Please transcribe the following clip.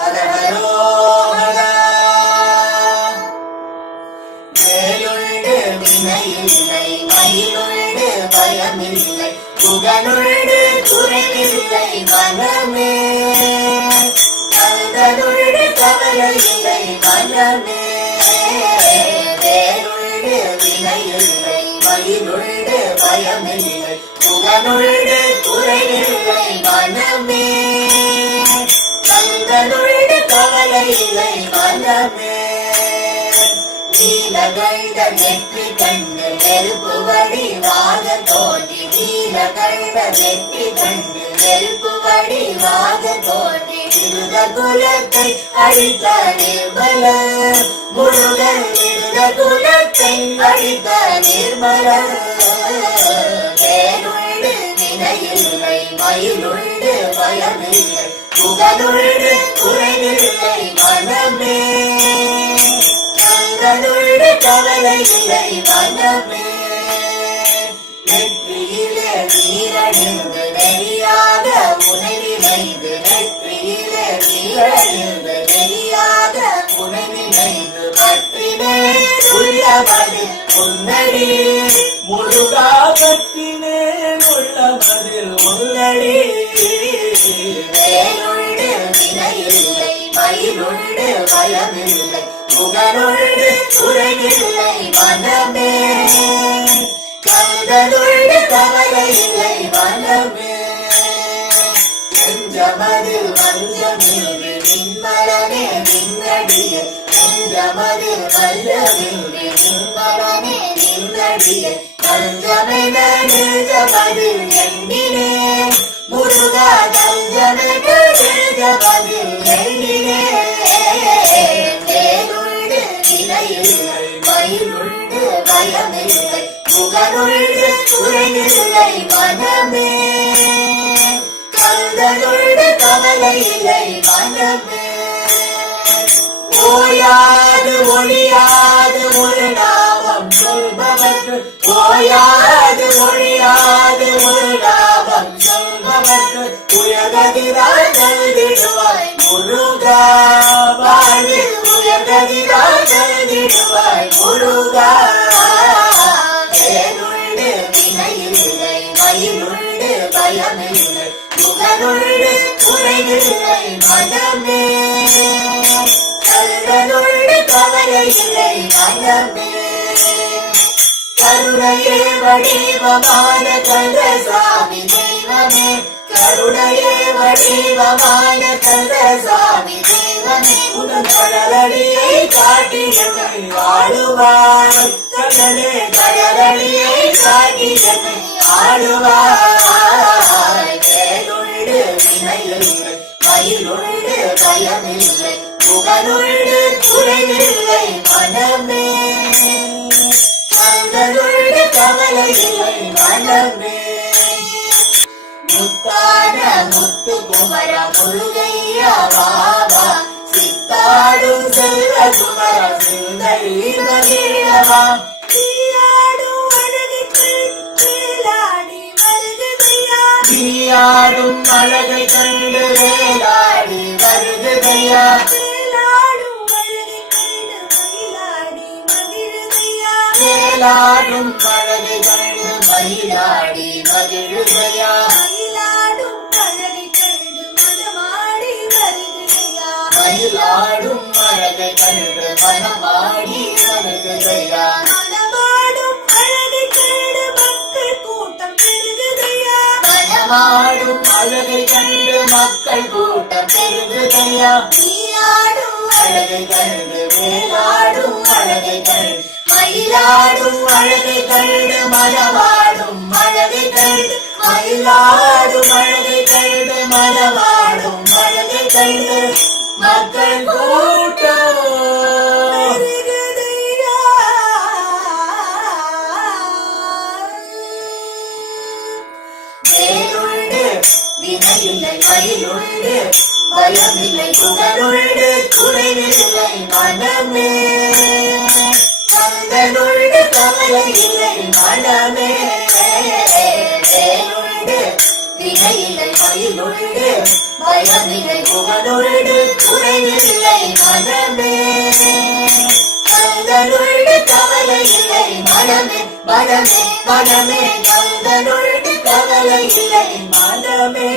ஹரஹரோஹரா. வேலுண்டு வினையில்லை, மயிலுண்டு பயமில்லை, புகனுண்டு குறைவில்லை மனமே. கந்தனுண்டு கவலையில்லை மனமே. வேலுண்டு வினையில்லை, மயிலுண்டு பயமில்லை, புகனுண்டு குறைவில்லை மனமே. கந்தனுண்டு கவலையில்லை மனமே. நீலகண்ட நெற்றி கண்டு நெருப்பு வடிவாக தோன்றி, நீலகண்ட நெற்றி கண்டு நெருப்பு வடிவாக தோன்றி, திருத குலத்தை அழித்த நிர்மல முருகன், திருத குலத்தை அழித்த நிர்மல. வேலுண்டு வினையில்லை, மயிலுண்டு பயமில்லை, புகனுண்டு குறைவில்லை மனமே. கந்தனுண்டு கவலையில்லை மனமே. நெற்றியிலே நீரணிந்து நெறியாக உனை நினைந்து, நெற்றியிலே நீரணிந்து நெறியாக உனை நினைந்து, பற்றினே உள்ளமது உன்னடி முருகா, பற்றினே உள்ளமதில் உன்னடி. வேலுண்டு வினையில்லை, மயிலுண்டு பயமில்லை, புகனுண்டு குறைவில்லை மனமே. கந்தனுண்டு கவலையில்லை மனமே. நெஞ்சமதில் வஞ்சமின்றி நின்மலனே நின்னடியே, நெஞ்சமதில் வஞ்சமின்றி நின்மலனே நின்னடியே, தஞ்சமென நெஞ்சமதில் எண்ணினே முருகா, தஞ்சமென நெஞ்சமதில் எண்ணினே. வேலுண்டு வினையில்லை, மயிலுண்டு பயமில்லை, புகனுண்டு குறைவில்லை மனமே. கந்தனுண்டு கவலையில்லை மனமே. ஓயாது ஒழியாது ஒரு நாமம் சொல்பவர்க்கு, ஓயாது ஒழியாது ஒரு நாமம் சொல்பவர்க்கு, உயர்கதிரால் நல்கிடுவாய் முருகா, வாழ்வில் உயர்கதிரால் நல்கிடுவாய் முருகா. வேலுண்டு வினையில்லை, மயிலுண்டு பயமில்லை, புகனுண்டு குறைவில்லை மனமே. கந்தனுண்டு கவலையில்லை மனமே. கருணையே வடிவமான கந்தசாமி தெய்வமே, கருணையே வடிவமான கந்தசாமி தெய்வமே, உன் கடலடியை காட்டி என்னை ஆளுவாய், கடலே கடலடியை காட்டி என்னை ஆளுவாய். வேலுண்டு வினையில்லை, மயிலுண்டு பயமில்லை, புகனுண்டு குறைவில்லை மனமே. கந்தனுண்டு கவலையில்லை மனமே. முத்தான முத்து குமர முருகையா பாபா, சித்தாடும் செல்வ குமர சிந்தை மகிழவா, நீயாடும் அழகை வேலாடி வருகுதையா, நீயாடும் அழகை கண்டு வேலாடி வருகுதையா, வேலாடும் அழகை கண்டு மயிலாடி மகிழுதையா, வேலாடும் அழகை கண்டு மயிலாடி மகிழுதையா, மயிலாடும் அழகை கண்டு மனமாடி வருகுதையா, மயிலாடும் அழகை கண்டு மனமாடி வருகுதையா, மனமாடும் அழகை கண்டு மக்கள் கூட்டம் பெருகுதையா, மனமாடும் அழகை கண்டு மக்கள் கூட்டம் பெருகுதையா, நீயாடும் அழகை கண்டு வேலாடும் அழகை கண்டு மயிலாடும் அழகை கண்டு மனவாடும் அழகை கண்டு, மயிலாடும் அழகை கண்டு மனவாடும் அழகை கண்டு மக்கள் கூட்டம் பெருகுதையா. வேலுண்டு வினையில்லை, மயிலுண்டு பயமில்லை, புகனுண்டு குறைவில்லை மனமே. கந்தனுண்டு கவலையில்லை மனமே. வேலுண்டு வினையில்லை மயிலுண்டு பயமில்லை புகழுண்டு குறைவில்லை மனமே கந்தனுண்டு கவலை இல்லை மனமே மனமே மனமே கந்தனுண்டு கவலை இல்லை மனமே